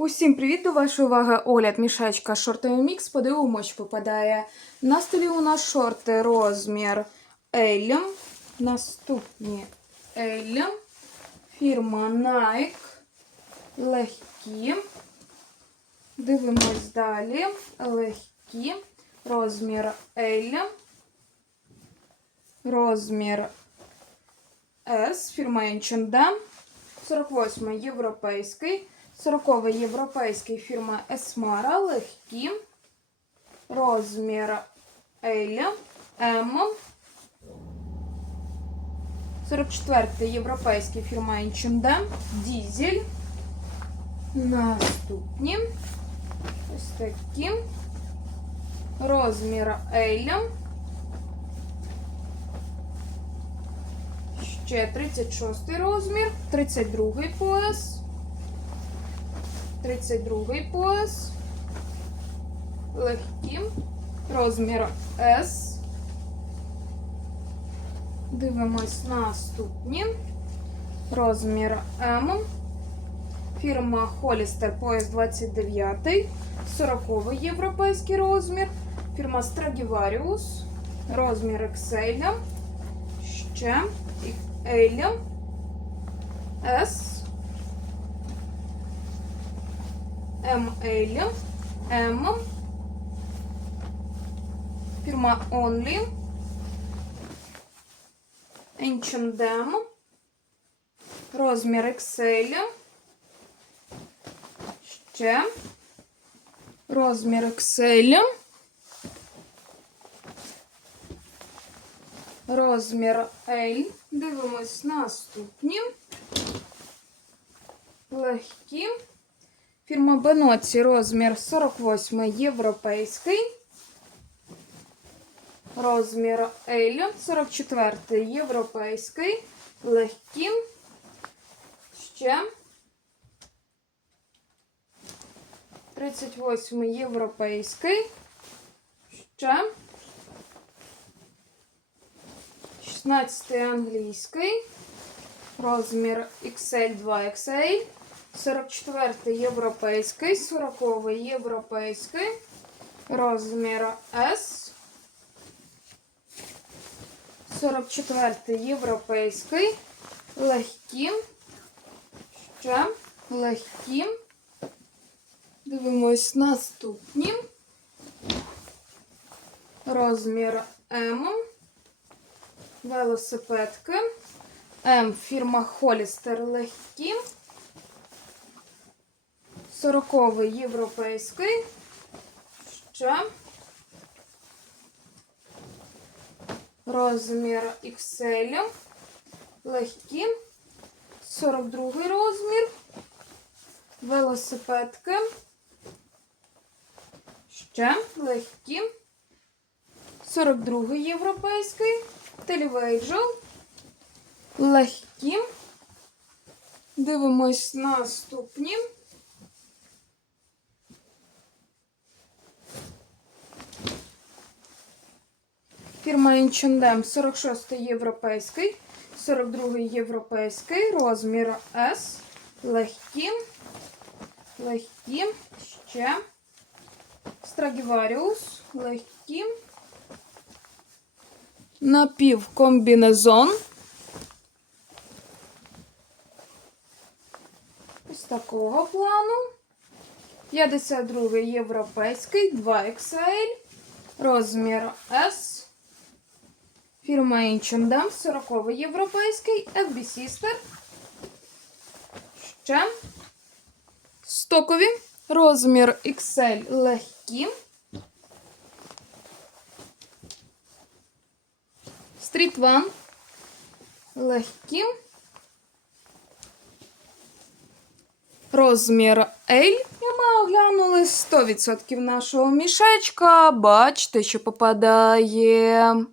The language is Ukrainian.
Усім привіт! До вашої уваги огляд мішечка шортовий мікс. Подивимось, що попадає. На столі у нас шорти розмір L. Наступні L. Фірма Nike. Легкі. Дивимось далі. Легкі. Розмір L. Розмір S. Фірма H&M. 48 європейський. 40 європейський фірма Esmara. Легкі. Розмір L. M. 44 європейський фірма H&M. Дізель. Наступні. Ось такі. Розмір L. Ще 36 розмір, 32 пояс, 32 пояс, легкі, розмір S. Дивимось наступні. Розмір М. Фірма Hollister пояс 29, 40 європейський розмір. Фірма Stradivarius, розмір XL. Ще L, S, ML, M, фірма Only, H&M, розмір XL, ще. Розмір XL, розмір L. Дивимось наступні. Легкі. Фірма Беноці розмір 48 європейський. Розмір L. 44 європейський. Легкі. Ще. 38 європейський. Ще. 16 англійський, розмір XL 2XL, 44 європейський, 40 європейський, розмір S, 44 європейський, легкі, ще легкі. Дивимось наступні. Розмір М велосипедки. М фірма Холістер легкі. 40 європейський. Ще. Розмір XL. Легкі. 42 розмір. Велосипедки. Ще легкі. 42 європейський. Телевейджел. Легкі. Дивимось наступні. Фірма H&M 46 європейський, 42 європейський, розмір S. Легкі. Легкі. Ще. Stradivarius. Легкі напівкомбінезон. Ось такого плану. 52 європейський, 2XL, розмір S. Фірма H&M, 40 європейський, FB Sister. Ще. Стокові. Розмір XL легкі. Стріт Ван. Легкі. Розмір L. І ми оглянули 100% нашого мішечка. Бачите, що попадає.